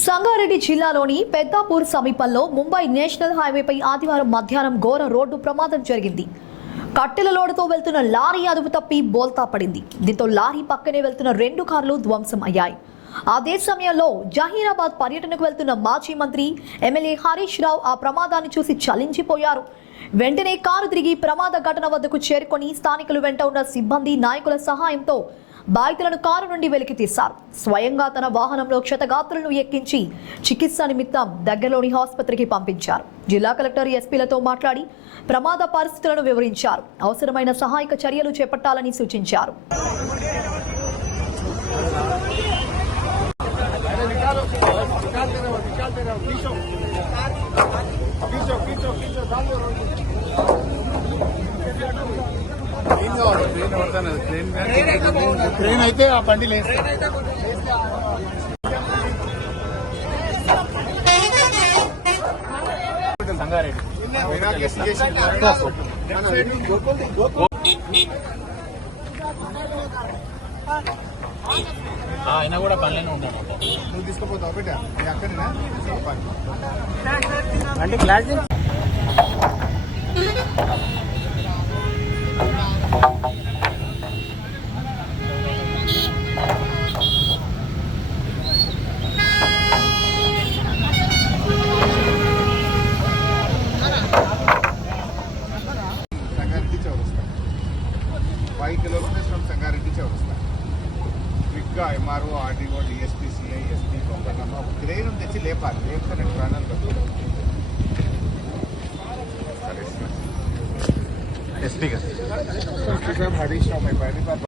సంగారెడ్డి జిల్లాలోని పెద్దాపూర్ సమీపంలో ముంబై నేషనల్ హైవేపై ఆదివారం మధ్యాహ్నం ఘోర రోడ్డు ప్రమాదం జరిగింది. కట్టెల లోడుతో వెళ్తున్న లారీ అదుపు తప్పి బోల్తా పడింది. దీంతో లారీ పక్కనే వెళ్తున్న 2 కార్లు ధ్వంసం అయ్యాయి. అదే సమయంలో జహీరాబాద్ పర్యటనకు వెళ్తున్న మాజీ మంత్రి ఎమ్మెల్యే హరీష్ రావు ఆ ప్రమాదాన్ని చూసి చలించిపోయారు. వెంటనే కారు తిరిగి ప్రమాద ఘటన వద్దకు చేరుకొని స్థానికులు వెంట ఉన్న సిబ్బంది నాయకుల సహాయంతో బాధితులను కారు నుండి వెలికి తీశారు. స్వయంగా తన వాహనంలో క్షతగాత్రులను ఎక్కించి చికిత్స నిమిత్తం దగ్గరలోని ఆసుపత్రికి పంపించారు. జిల్లా కలెక్టర్ ఎస్పీలతో మాట్లాడి ప్రమాద పరిస్థితులను వివరించారు. అవసరమైన సహాయక చర్యలు చేపట్టాలని సూచించారు. ట్రైన్ అయితే ఆ బండి లేదు. సంగారెడ్డి ఆయన కూడా పనిలోనే ఉన్నాడు. నువ్వు తీసుకుపోతావు బిడ్డ అక్కడనే అంటే క్లాస్ సంగారెడ్డి చౌరస్తా 5 కిలోమీటర్స్ ఫ్రమ్ సంగారెడ్డి చౌరస్తా. క్విక్గా MRO, RDO, DSP, CI, SP కొందరమ్మ క్రేన్ తెచ్చి లేపాలి. లేకపోతే 2 ప్రాణాలు కట్టుకోవాలి. ఎస్పీ గారు హరీష్ రావు